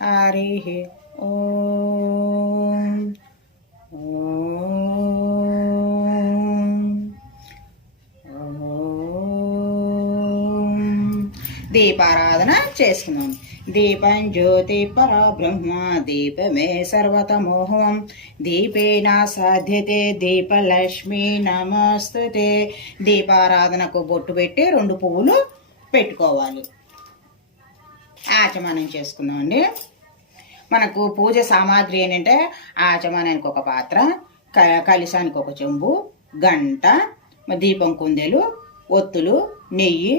హరి ఓం దీపారాధన చేసుకున్నాం దీపం జ్యోతి పరబ్రహ్మ దీపమే సర్వతమోహం। దీపేన సాధ్యతే దీపలక్ష్మి నమస్తుతే। దీపారాధనకు బొట్టు పెట్టి రెండు పువ్వులు పెట్టుకోవాలి। ఆచమనం చేసుకుందామండి మనకు పూజ సామాగ్రి ఏంటంటే ఆచమనానికి ఒక పాత్ర క- కలిశానికి ఒక చెంబు గంట దీపం కుందేలు ఒత్తులు నెయ్యి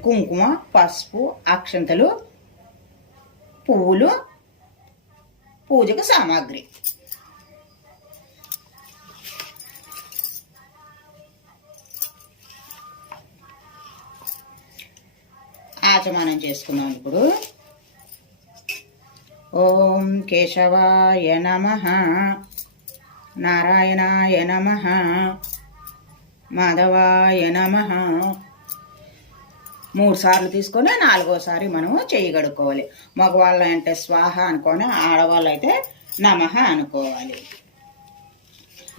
కుంకుమ పసుపు అక్షంతలు పువ్వులు పూజకు సామాగ్రి. ఆచమానం చేసుకుందాం ఇప్పుడు. ఓం కేశవాయ నమ. నారాయణాయ నమ. మాధవాయ నమ. మూడు సార్లు తీసుకొని నాలుగోసారి మనము చెయ్యి కడుక్కోవాలి. మగవాళ్ళు అంటే స్వాహ అనుకొని ఆడవాళ్ళు అయితే నమః అనుకోవాలి.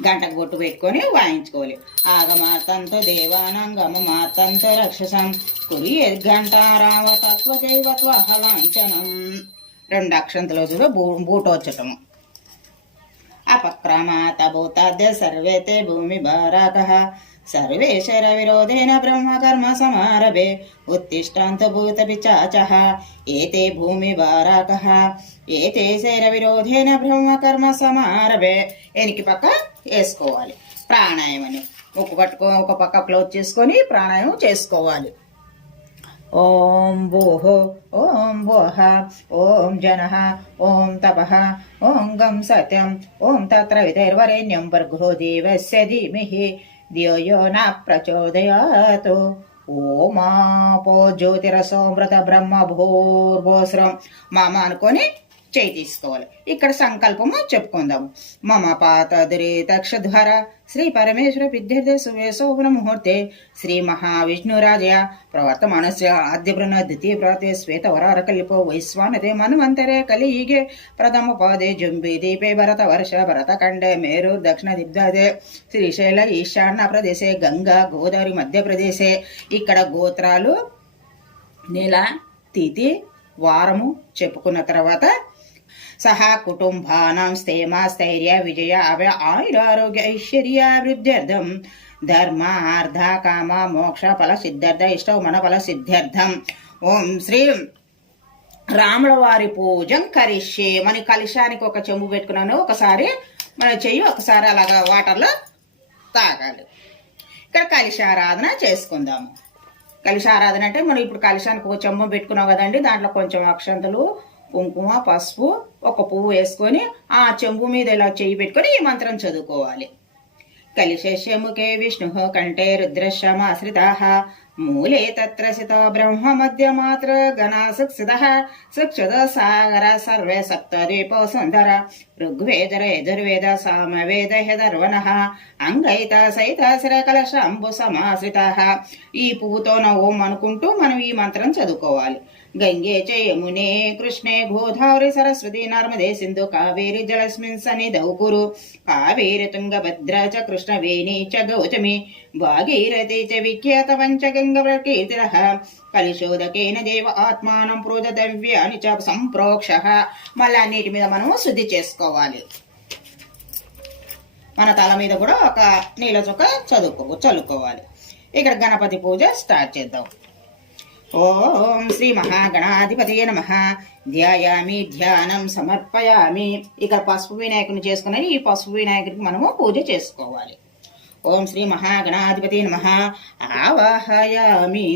గంటకు బొట్టు పెట్టుకొని వాయించుకోవాలి. ఆగమాతంతో దేవానంగమ మాతంతో రక్షసం. కురి గంట రావ తత్వ దైవత్వ హలాంఛనం రెండు అక్షంతలో చూడ బూ బూటోచ్చటము అపక్రమాత భూతాద్య సర్వేతే భూమి భారత. సర్వే విరోధేన బ్రహ్మకర్మ సమారభే. ఉత్తిష్టాంత భూత పిచాచ. ఏతే భూమి భారాక ఏతే శర విరోధేన బ్రహ్మకర్మ సమారభే. ఎనికి పక్క వేసుకోవాలి. ప్రాణాయామని. అని ఒక పట్టుకో ఒక పక్క క్లోజ్ చేసుకొని ప్రాణాయామం చేసుకోవాలి. ఓం భూహో ఓం భోహ ఓం జన ఓం తప ఓం గం సత్యం ఓం తత్ర వితైర్వరేణ్యం భర్గో దేవస్య ధీమహి ధియో యో న ప్రచోదయాత్. ఓమాపో జ్యోతిరసోమృత బ్రహ్మ భూర్భోస్రం. మామ అనుకొని చేయి తీసుకోవాలి. ఇక్కడ సంకల్పము చెప్పుకుందాము మమ పాత దురేతక్షధ్వర శ్రీ పరమేశ్వర విద్యార్థి సువేశోభన ముహూర్తే. శ్రీ మహావిష్ణురాజయ ప్రవర్తమానస్య ఆద్య ద్వితీయ ప్రాతే శ్వేత వరార కల్పో వైశ్వానతే మన్వంతరే కలియుగే ప్రథమ పాదే జుంబి దీపే భరత వర్ష భరత ఖండే మేరు దక్షిణ దిగ్దాదే శ్రీశైల ఈశాన్య ప్రదేశే గంగా గోదావరి మధ్యప్రదేశే ఇక్కడ గోత్రాలు నెల తిథి వారము చెప్పుకున్న తర్వాత సహా కుటుంబానాం స్థేమ స్థైర్య విజయ అవ ఆయురారోగ్య ఐశ్వర్యాభివృద్ధ్యర్థం ధర్మ అర్ధ కామ మోక్ష ఫల సిద్ధార్థ ఇష్టవ మన ఫల సిద్ధార్థం ఓం శ్రీ రాముల వారి పూజం కరిష్యే. మన కలశానికి ఒక చెంబు పెట్టుకున్నాను. ఒకసారి మన చెయ్యి ఒకసారి అలాగా వాటర్లో తాగాలి. ఇక్కడ కలిశారాధన చేసుకుందాము కలిశారాధన అంటే మనం ఇప్పుడు కలిశానికి ఒక చెంబు పెట్టుకున్నాం కదండి దాంట్లో కొంచెం అక్షంతలు కుంకుమ పసుపు ఒక పువ్వు వేసుకొని ఆ చెంబు మీద ఇలా చేయి పెట్టుకొని ఈ మంత్రం చదువుకోవాలి. కలిశేష్యముఖే విష్ణు కంఠే రుద్రశ్రమాశ్రిత. మూలే తత్ర బ్రహ్మ మధ్య మాత్ర గణా సుక్షిత. సుక్షుద సాగర సర్వే సప్తదీపో సుందర. ఋగ్వేదర ఎదుర్వేద సామవేద హెదర్వణ అంగైత సైత శిరకలశంబు సమాశ్రిత ఈ పువ్వుతో ఓం అనుకుంటూ మనం ఈ మంత్రం చదువుకోవాలి. గంగే చ యమునే కృష్ణే గోదావరి సరస్వతి నర్మదే సింధు కావేరి జలస్మిన్ సని దౌకురు. కావేరి తుంగభద్ర చ కృష్ణవేణి చ గౌతమి. భాగీరథి చ విఖ్యాత పంచగంగ కీర్తిర కలిశోదకేన దేవ ఆత్మానం ప్రోదవ్యాని చ సంప్రోక్ష. మళ్ళీ అన్నిటి మీద మనము శుద్ధి చేసుకోవాలి. మన తల మీద కూడా ఒక నీళ్ళ చొక్క చదువుకో చల్లుకోవాలి. ఇక్కడ గణపతి పూజ స్టార్ట్ చేద్దాం. ఓం శ్రీ మహాగణాధిపతి నమ. ధ్యాయామి ధ్యానం సమర్పయామి. ఇక్కడ పసుపు వినాయకుని చేసుకుని ఈ పసుపు వినాయకుడికి మనము పూజ చేసుకోవాలి. ఓం శ్రీ మహాగణాధిపతి నమ. ఆవాహయామి.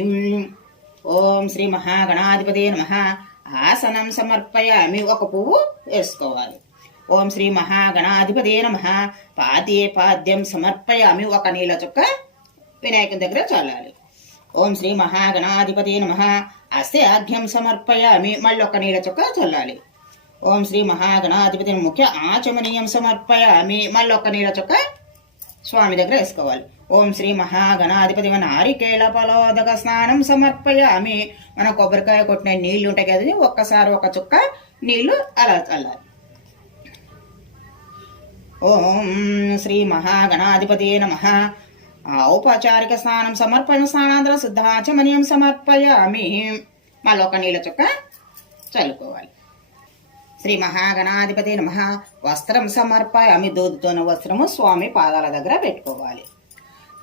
ఓం శ్రీ మహాగణాధిపతి నమ. ఆసనం సమర్పయామి ఒక పువ్వు వేసుకోవాలి. ఓం శ్రీ మహాగణాధిపతి నమ. పాదే పాద్యం సమర్పయామి ఒక నీళ్ళ చుక్క వినాయకుని దగ్గర చల్లాలి. ఓం శ్రీ మహాగణాధిపతి నమ. అస్తే ఆఘ్యం సమర్పయామి మళ్ళీ ఒక నీళ్ళ చుక్క చల్లాలి. ఓం శ్రీ మహాగణాధిపతి ముఖ్య ఆచమనీయం సమర్పయామి మళ్ళీ ఒక నీళ్ళ చుక్క స్వామి దగ్గర వేసుకోవాలి. ఓం శ్రీ మహాగణాధిపతి నారికేళ పలోదక స్నానం సమర్పయామి. మన కొబ్బరికాయ కొట్టిన నీళ్ళు ఉంటాయి కదా ఒక్కసారి ఒక చుక్క నీళ్ళు అలా చల్లాలి. ఓం శ్రీ మహాగణాధిపతి నమ. ఔపచారిక స్నానం సమర్పణ స్నానాంతర శుద్ధాచమనీయం సమర్పయామి. మళ్ళీ ఒక నీళ్ళ చుక్క చల్లుకోవాలి. శ్రీ మహాగణాధిపతి నమ. వస్త్రం సమర్పయామి దూదుతోన వస్త్రము స్వామి పాదాల దగ్గర పెట్టుకోవాలి.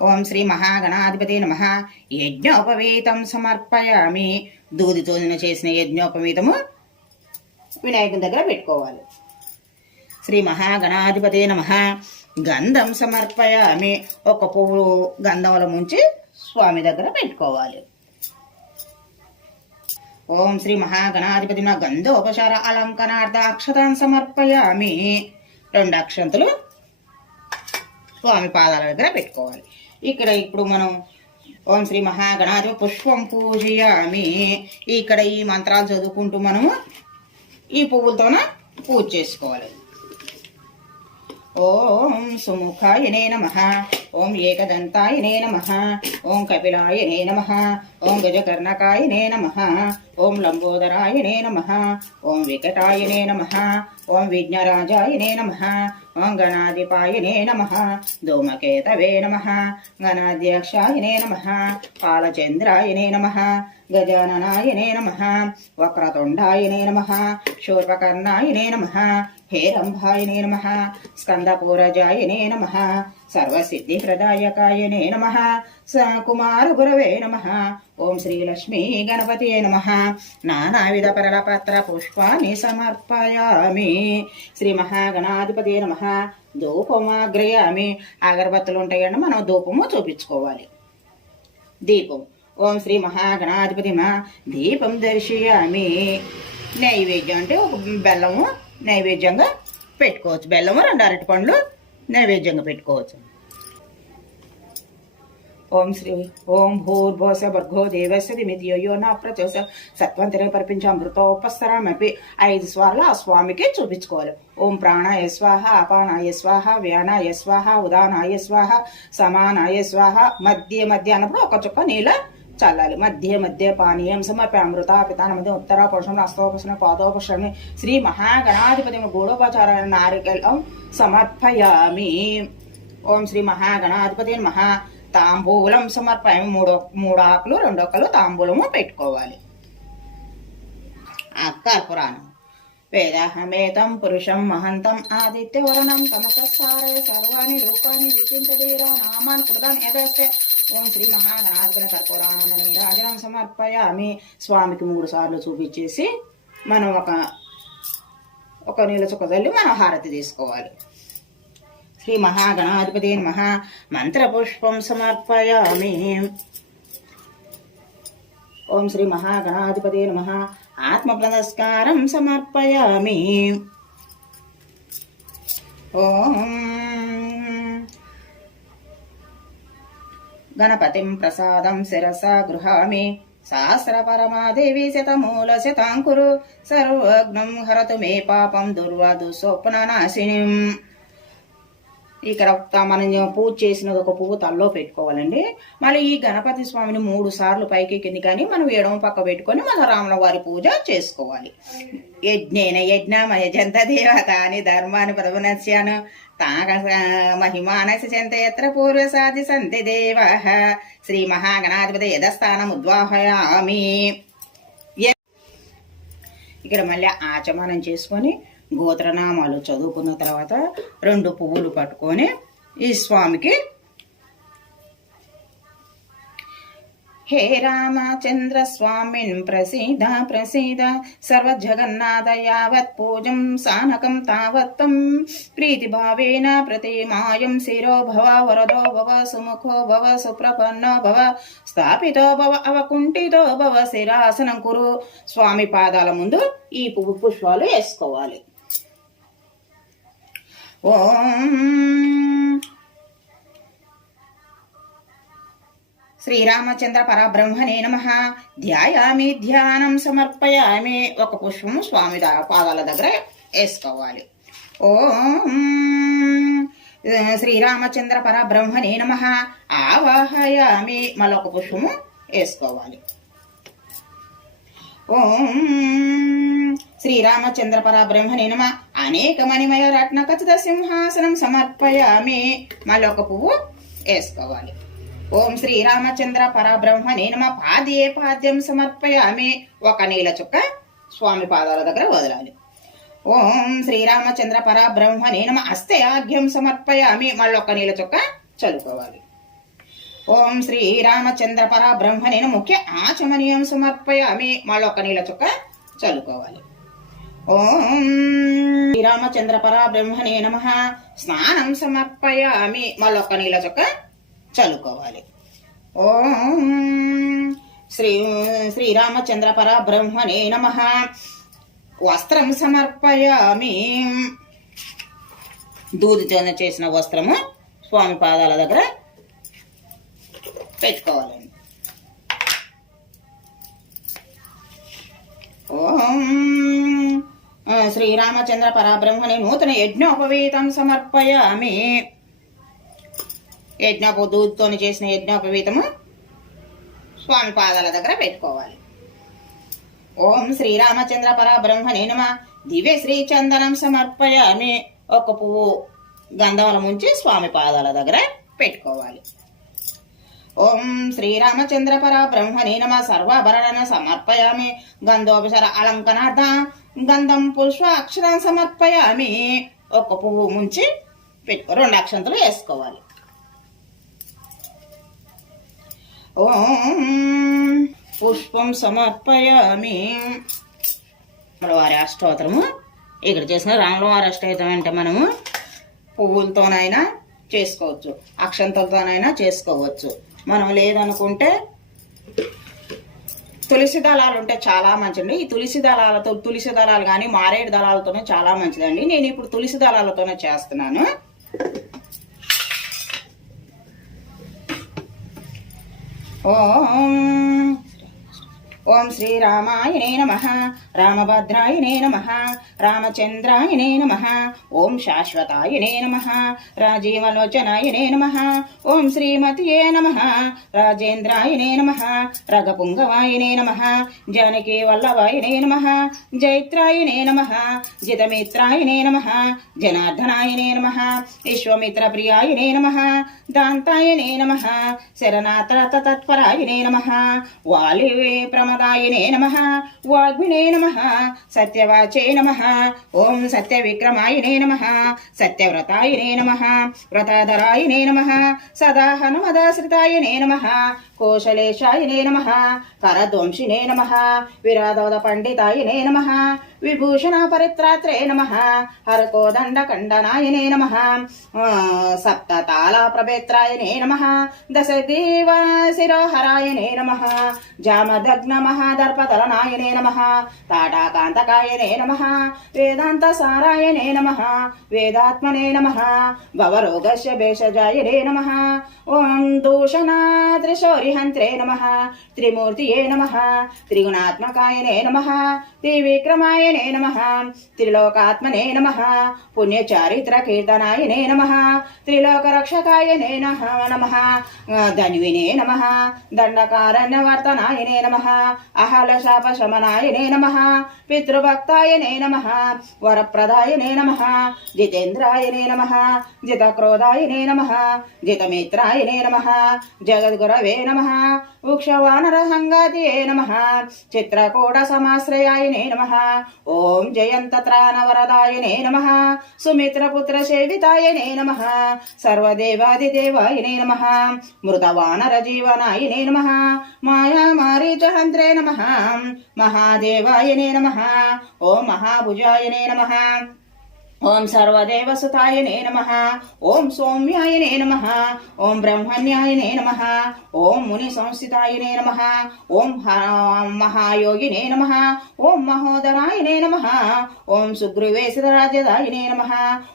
ఓం శ్రీ మహాగణాధిపతి నమ. యజ్ఞోపవీతం సమర్పయామి. దూదితో చేసిన యజ్ఞోపవీతము వినాయకుని దగ్గర పెట్టుకోవాలి. శ్రీ మహాగణాధిపతి నమ. గంధం సమర్పయామి. ఒక పువ్వు గంధంలో ముంచి స్వామి దగ్గర పెట్టుకోవాలి. ఓం శ్రీ మహాగణాధిపతి నా గంధోపచార అలంకనార్థ అక్షతాన్ని సమర్పయామి. రెండు అక్షంతులు స్వామి పాదాల దగ్గర పెట్టుకోవాలి. ఇక్కడ ఇప్పుడు మనం ఓం శ్రీ మహాగణాధిపతి పుష్పం పూజయామి. ఇక్కడ ఈ మంత్రాలు చదువుకుంటూ మనము ఈ పువ్వులతోన పూజ చేసుకోవాలి. ఓం సుముఖాయనే నమ. ఓం ఏకదంతాయనే నమ. ఓం కపిలాయనే నమ. ఓం గజకర్ణకాయనే నమ. ఓం లంబోదరాయనే నమ. ఓం వికటాయనే నమ. ఓం విఘ్నరాజాయనే నమ. ఓం నమ ధూమకేతవే నమ గణాధ్యక్షాయనే నమ పాలచంద్రాయనే నమ గజాననాయనే నమ వక్రతుండాయనే నమ శూర్పకర్ణాయనే నమ హేరంభాయనే నమ స్కందపూరజాయనే నమ సర్వసిద్ధిప్రదాయకాయనే నమ సకుమారగురవే నమ ఓం శ్రీలక్ష్మీ గణపతి నమ. నానావిధ పరలపత్ర పుష్పాన్ని సమర్పయామి. శ్రీ మహాగణాధిపతి నమ. ధూపమాగ్రయామి అగరబత్తులు ఉంటాయండి మనం ధూపము చూపించుకోవాలి. దీపం. ఓం శ్రీ మహాగణాధిపతి మా దీపం దర్శయామి. నైవేద్యం అంటే ఒక బెల్లము నైవేద్యంగా పెట్టుకోవచ్చు. బెల్లము రెండు అరటి పండ్లు నైవేద్యంగా పెట్టుకోవచ్చు. ఓం శ్రీ ఓం భూర్భోస భర్గో దేవస్య యో నా ప్రచోస. సత్వంతరే పరిపించ అమృతోపస్తరమపి ఐదు స్వార్లు ఆ స్వామికి చూపించుకోవాలి. ఓం ప్రాణాయ స్వాహ అపానాయ స్వాహ వ్యానాయ స్వాహ ఉదానాయ స్వాహ సమానాయ స్వాహ మధ్య మధ్య అన్నప్పుడు ఒక చుక్క నీళ్ళ చల్లాలి. మధ్య మధ్య పానీయం సమర్పయామృత పితాన మధ్య ఉత్తర పురుషం హస్తోపసన పాదోపసరమి శ్రీ మహాగణాధిపతి గూఢోపచార నారికలం సమర్పయామి. ఓం శ్రీ మహాగణాధిపతి మహా తాంబూలం సమర్పయామి మూడు మూడు ఆకులు రెండు ఒక్కలు తాంబూలము పెట్టుకోవాలి. కర్పురాణం వేదాహమేతం పురుషం మహంతం ఆదిత్యవరణం తమసారే సర్వాణి రూపాన్ని విచింతీరా నామాన్ కృతం యథస్తే ఓం శ్రీ మహాగణాధిపతి కర్పూరానందని రాజనం సమర్పయామి. స్వామికి మూడు సార్లు చూపించేసి మనం ఒక ఒక నీళ్ళ చుక్క తల్లి మనం హారతి తీసుకోవాలి. శ్రీ మహాగణాధిపతి మహా మంత్రపుష్పం సమర్పయామి. ఓం శ్రీ మహాగణాధిపతి నమ. ఆత్మప్రదస్కారం సమర్పయామి. ఓం గణపతిం ప్రసాదం శిరసా గృహామి. సహస్రపరమాదేవి శతమూల శతాంకురు. సర్వజ్ఞం హరతు మే పాపం దుర్వాదు స్వప్ననాశినిం ఇక్కడ మనం పూజ చేసినది ఒక పువ్వు తల్లో పెట్టుకోవాలండి. మళ్ళీ ఈ గణపతి స్వామిని మూడు సార్లు పైకి కింది కానీ మనం ఎడమ పక్క పెట్టుకొని మన రాముల వారి పూజ చేసుకోవాలి. యజ్ఞేన యజ్ఞమయ జంత దేవత అని ధర్మాన్ని ప్రవనస్యాను తాగ మహిమానసి చెంత ఎత్ర పూర్వసాది సంతి దేవ. శ్రీ మహాగణాధిపతి యథస్థానం ఉద్వాహయామి. ఇక్కడ మళ్ళీ ఆచమనం చేసుకొని గోత్రనామాలు చదువుకున్న తర్వాత రెండు పువ్వులు పట్టుకొని ఈ స్వామికి హే రామచంద్ర స్వామిన్ ప్రసీద ప్రసీద సర్వజగన్నాథ యావత్ పూజం సానకం తావత్తం. ప్రీతిభావేన ప్రతిమాయం శిరో భవ వరదో భవ సుముఖో భవ సుప్రపన్నో భవ స్థాపితో భవ అవకుంఠితో భవ శిరాసనం కురు. స్వామి పాదాల ముందు ఈ పువ్వు పుష్పాలు వేసుకోవాలి. ఓం శ్రీరామచంద్ర పరబ్రహ్మనే నమ ధ్యాయామి ధ్యానం సమర్పయామి ఒక పుష్పం స్వామి పాదాల దగ్గర వేసుకోవాలి. ఓం శ్రీరామచంద్ర పరబ్రహ్మనే నమ। ఆవాహయామి మళ్ళొక పుష్పము వేసుకోవాలి. ఓం శ్రీరామచంద్ర పరబ్రహ్మణే నమ. అనేక మణిమయ రత్న ఖచ్చిత సింహాసనం సమర్పయామి. మళ్ళీ ఒక పువ్వు వేసుకోవాలి. ఓం శ్రీరామచంద్ర పరబ్రహ్మణే నమ. పాదే పాద్యం సమర్పయామి. ఒక నీల చుక్క స్వామి పాదాల దగ్గర వదలాలి. ఓం శ్రీరామచంద్ర పరబ్రహ్మణే నమ. ఆగ్యం సమర్పయామి. మళ్ళీ ఒక నీల చొక్క చదువుకోవాలి. ఓం శ్రీరామచంద్ర పరబ్రహ్మణే ముఖ్య ఆచమనీయం సమర్పయామి. మళ్ళీ ఒక నీళ్ళ చొక్క చదువుకోవాలి. ఓం. శ్రీరామచంద్ర పరబ్రహ్మణే నమ. స్నానం సమర్పయామి. మళ్ళొక్క నీళ్ళ చొక్క చల్లుకోవాలి. ఓం. శ్రీ శ్రీరామచంద్ర పరబ్రహ్మణే నమ. వస్త్రం సమర్పయామి. దూదితోనే చేసిన వస్త్రము స్వామి పాదాల దగ్గర పెట్టుకోవాలండి ఓం. శ్రీరామచంద్ర పరబ్రహ్మణి నూతన యజ్ఞోపవీతం సమర్పయామి. యజ్ఞోప దూదితో చేసిన యజ్ఞోపవీతము స్వామి పాదాల దగ్గర పెట్టుకోవాలి. ఓం శ్రీరామచంద్ర పరబ్రహ్మణే నమ. దివ్య శ్రీ చందనం సమర్పయామి. ఒక పువ్వు గంధముల ముంచి స్వామి పాదాల దగ్గర పెట్టుకోవాలి. ఓం శ్రీరామచంద్ర పరబ్రహ్మణే నమ. సర్వాభరణ సమర్పయామి. గంధోపసర అలంకనార్థ గంధం పుష్ప అక్షరం సమర్పయామి. ఒక పువ్వు ముంచి పెట్టుకో రెండు అక్షంతలు వేసుకోవాలి. ఓం పుష్పం సమర్పయామి. మన వారి అష్టోత్తరము ఇక్కడ చేసిన రాముల వారి అష్టోత్తరం అంటే మనము పువ్వులతోనైనా చేసుకోవచ్చు అక్షంతలతోనైనా చేసుకోవచ్చు. మనం లేదనుకుంటే తులసి దళాలు ఉంటే చాలా మంచిది ఈ తులసి దళాలతో తులసి దళాలు కానీ మారేడు దళాలతోనే చాలా మంచిదండి. నేను ఇప్పుడు తులసి దళాలతోనే చేస్తున్నాను. ఓం ఓం శ్రీరామాయణే నమ. రామభద్రాయణే నమ. రామచంద్రాయణే నమ. ఓం శాశ్వతాయనే నమ. రాజీవలోచనాయనే నమ. ఓం శ్రీమతియే నమ. రాజేంద్రాయనే నమ. రగపుంగవాయనే నమ. జానకీ వల్లభాయనే నమ. జైత్రాయనే నమ. జితమిత్రాయనే నమ. జనార్దనాయనే నమ. విశ్వమిత్రప్రియాయనే నమ. దాంతాయనే నమ. శరణాత తత్పరాయనే నమ. ప్రమ ప్రమదాయనే నమ వాగ్మినే నమ సత్యవాచే నమ ఓం సత్యవిక్రమాయనే నమ సత్యవ్రతాయనే నమ వ్రతాధరాయనే నమ సదా హనుమదాశ్రితాయనే నమ కోశలేశాయనే నమ కరధ్వంసినే నమ విరాధోద పండితాయనే నమ విభూషణ పరిత్రాత్రే నమ హరకోదండ ఖండనాయనే నమ సప్తతాళ ప్రభేత్రాయనే నమ దశదీవ శిరోహరాయనే నమ జామదగ్న మహాదర్పతలనాయనే నమ తాటాకాంతకాయనే నమ వేదాంత సారాయనే నమ వేదాత్మనే నమ భవరోగస్య భేషజాయనే నమ ఓం హరిహంత్రే నమ త్రిమూర్తియే నమ త్రిగుణాత్మకాయనే నమ త్రివిక్రమాయనే నమ త్రిలోకాత్మనే నమ పుణ్యచారిత్ర కీర్తనాయనే నమ త్రిలోకరక్షకాయనే నమ ధన్వినే నమ దండకారణ్యవర్తనాయనే నమ అహలశాపశమనాయనే నమ పితృభక్తాయనే నమ వరప్రదాయనే నమ జితేంద్రాయనే నమ జితక్రోధాయనే నమ జితమిత్రాయనే నమ జగద్గురవే నమ వృక్షవానరసంగాతియే నమ చిత్రకూట సమాశ్రయాయనే నమ ఓం జయంత జయంతత్రానవరదాయనే నమ సుమిత్రపుత్ర సేవితాయనే నమ సర్వదేవాదిదేవాయనే నమ మృతవానర జీవనాయనే నమ మాయామారీచహంత్రే నమ మహాదేవాయనే నమ ఓం మహాభుజాయనే నమ ఓం సర్వదేవసుతాయనే నమ ఓం సౌమ్యాయనే నమ ఓం బ్రహ్మణ్యాయనే నమ ఓం ముని సంస్థితాయనే నమ ఓం మహాయోగినే నమ ఓం మహోదరాయనే నమ ఓం సుగ్రీవేశరాజదాయనే నమ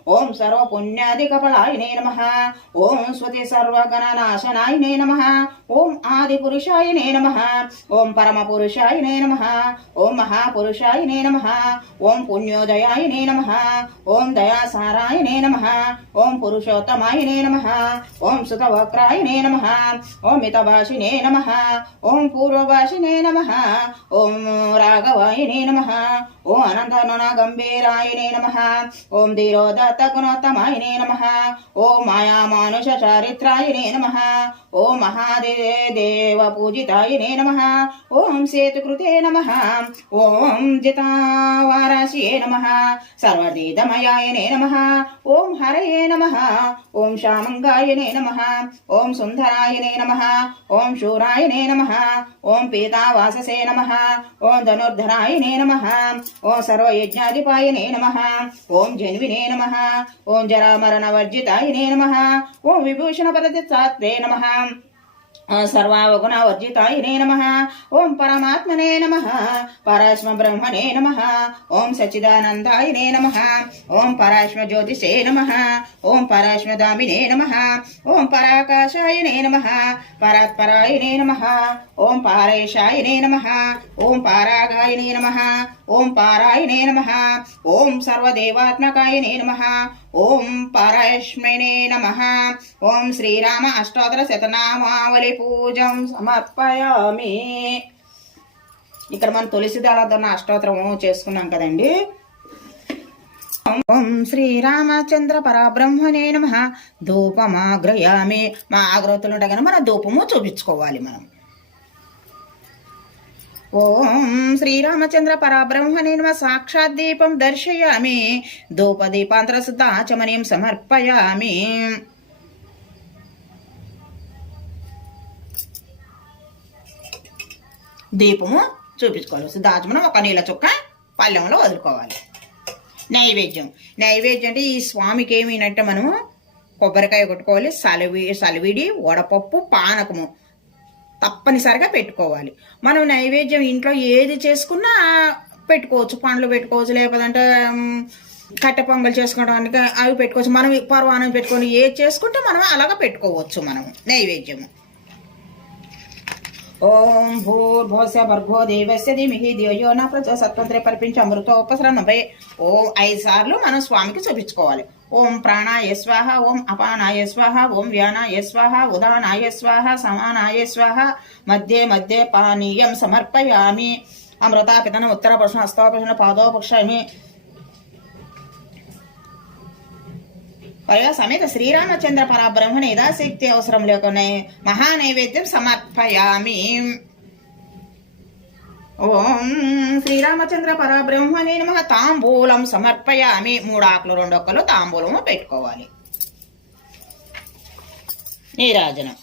ఓం సర్వపుణ్యాదికపలాయనే నమ ఓం స్వతి సర్వగణనాశనాయనే నమ ఓం ఆదిపురుషాయనే నమ ఓం పరమపురుషాయనే నమ ఓం మహాపురుషాయనే నమ ఓం పుణ్యోదయాయనే నమ ఓం దయాసారాయణే నమ. ఓం పురుషోత్తమాయనే నమ. ఓం సుతవక్రాయణే నమ. ఓం మితభాషినే నమ. ఓం పూర్వభాషినే నమ. ఓం రాఘవాయనే నమ. ఓం అనంతనున గంభీరాయనే నమ. ఓం ధీరోదత్త గుణోత్తమాయనే నమ. ఓం మాయామానుష చారిత్రాయనే నమ. ఓం మహాదేవ పూజితాయనే నమ. ఓం సేతుకృతే నమ. ఓం జితావారాశియే నమ. సర్వదీదమయాయనే నమ. ఓం హరయే నమ. ఓం శ్యామంగాయనే నమ. ఓం సుందరాయనే నమ. ఓం శూరాయనే నమ. ఓం పీతావాససే నమ. ఓం ధనుర్ధరాయనే నమ. ఓం సర్వయజ్ఞాధిపాయనే నమ ఓం జన్వినే నమ ఓం జరామరణ వర్జితాయనే నమ ఓం విభూషణ పరదిత్రే నమ సర్వావగుణవర్జితాయనే నమ ఓం పరమాత్మనే నమ పరాశ్మ బ్రహ్మణే నమ ఓం సచిదానందాయనే నమ ఓం పరాశ్మ జ్యోతిషే నమ ఓం పరాశ్మ దామినే నమ ఓం పరాకాశాయనే నమ పరాత్పరాయనే నమ ఓం పారేషాయనే నమ ఓం పారాగాయనే నమ ఓం పారాయణే నమ. ఓం సర్వదేవాత్మకాయనే నమ. ఓం పరష్మిణే నమ. ఓం శ్రీరామ అష్టోత్తర శతనామావళి పూజం సమర్పయామి. ఇక్కడ మనం తులసి దళతో అష్టోత్తరము చేసుకున్నాం కదండి. ఓం శ్రీరామచంద్ర పరబ్రహ్మణే నమ. ధూపమాగ్రయామి మా ఆగ్రహతులు ఉంటాయి కానీ మన ధూపము చూపించుకోవాలి మనం. ఓం శ్రీరామచంద్ర పరబ్రహ్మణే నమ. సాక్షాత్ దీపం దర్శయామి. ధూపదీపాంతర శుద్ధాచమనీయం సమర్పయామి. దీపము చూపించుకోవాలి. శుద్ధాచమనం ఒక నీళ్ళ చుక్క పళ్ళెంలో వదులుకోవాలి. నైవేద్యం. నైవేద్యం అంటే ఈ స్వామికి ఏమినట్టే మనము కొబ్బరికాయ కొట్టుకోవాలి. సలివి సలివిడి వడపప్పు పానకము. తప్పనిసరిగా పెట్టుకోవాలి. మనం నైవేద్యం ఇంట్లో ఏది చేసుకున్నా పెట్టుకోవచ్చు. పండ్లు పెట్టుకోవచ్చు లేకపోతే కట్టె పొంగలు చేసుకోవడానికి అవి పెట్టుకోవచ్చు. మనం పర్వాణం పెట్టుకొని ఏది చేసుకుంటే మనం అలాగా పెట్టుకోవచ్చు మనం నైవేద్యము. ఓం భూర్భోస్య భర్గో దేవస్య ధిమిహి ధియో నా ప్రజ సత్వంత్రే పరిపించి అమృతోపసరణపై ఓం ఐదు సార్లు మనం స్వామికి చూపించుకోవాలి. ఓం ప్రాణాయ స్వాహ ఓం అపానాయ స్వాహ ఓం వ్యానాయ స్వాహ ఉదానాయ స్వాహ సమానాయ స్వాహ మధ్యే మధ్యే పానీయం సమర్పయామి. అమృతాపితన ఉత్తరపక్షణ హస్తోపక్షణ పాదోపక్షమి. పైగా సమేత శ్రీరామచంద్ర పరాబ్రహ్మణ యథాశక్తి అవసరం లేకునే మహానైవేద్యం సమర్పయామి. ఓం శ్రీరామచంద్ర పరబ్రహ్మనే నమ. తాంబూలం సమర్పయామి. మూడు ఆకులు రెండు ఒక్కలు తాంబూలము పెట్టుకోవాలి. నీరాజనం.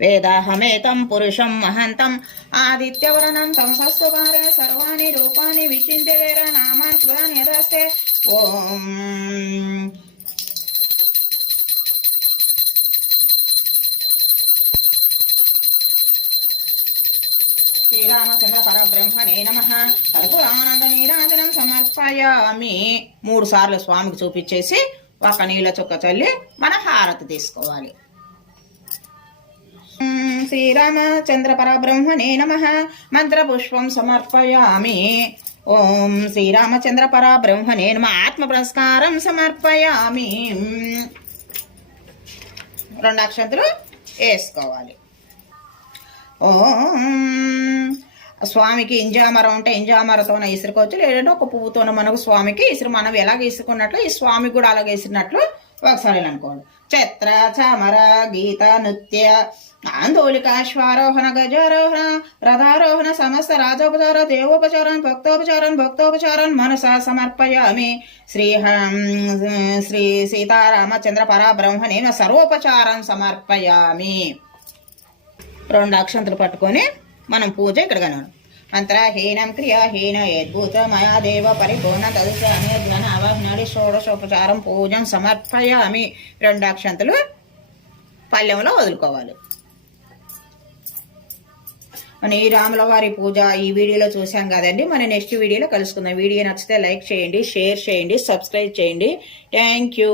వేదాహమేతం పురుషం మహంతం. ఆదిత్యవరణం తం సస్వకారే సర్వాణి రూపాన్ని విచింత్య వేర నామాన్ కృతాన్ని యథాస్తే ఓం శ్రీరామచంద్ర పరబ్రహ్మణే నమ. కర్పూరానంద నీరాజనం సమర్పయామి. మూడు సార్లు స్వామికి చూపించేసి ఒక నీళ్ళ చుక్క చల్లి మన హారతి తీసుకోవాలి. శ్రీరామచంద్ర పరబ్రహ్మణే నమ. మంత్రపుష్పం సమర్పయామి. ఓం శ్రీరామచంద్ర పరబ్రహ్మణే నమ. ఆత్మ పురస్కారం సమర్పయామి. రెండు అక్షంతులు వేసుకోవాలి. ఓం. స్వామికి ఇంజామరం ఉంటే ఇంజామరతోన ఇసురుకోవచ్చు. లేదంటే ఒక పువ్వుతోన మనకు స్వామికి ఇసురు. మనం ఎలాగ ఇసుకున్నట్లు ఈ స్వామికి కూడా అలాగే ఇసిరినట్లు ఒకసారి అనుకోండి. చిత్ర చమర గీత నృత్య ఆందోళికాశ్వారోహణ గజారోహణ రథారోహణ సమస్త రాజోపచార దేవోపచారాన్ భక్తోపచారాన్ భక్తోపచారాన్ మనస సమర్పయామి. శ్రీ శ్రీ సీతారామచంద్ర పరాబ్రహ్మణేన సర్వోపచారం సమర్పయామి. రెండు అక్షంతలు పట్టుకొని మనం పూజ ఇక్కడ కనడం అంతరాహీనం క్రియాహీన యద్భూత మయా దేవ పరిపూర్ణ తదుస జ్ఞాన అవజ్ఞాడి షోడశోపచారం పూజం సమర్పయామి. రెండు అక్షంతలు పల్లెంలో వదులుకోవాలి. మన ఈ రాముల వారి పూజ ఈ వీడియోలో చూసాం కదండి. మన నెక్స్ట్ వీడియోలో కలుసుకుందాం. వీడియో నచ్చితే లైక్ చేయండి షేర్ చేయండి సబ్స్క్రైబ్ చేయండి. Thank you.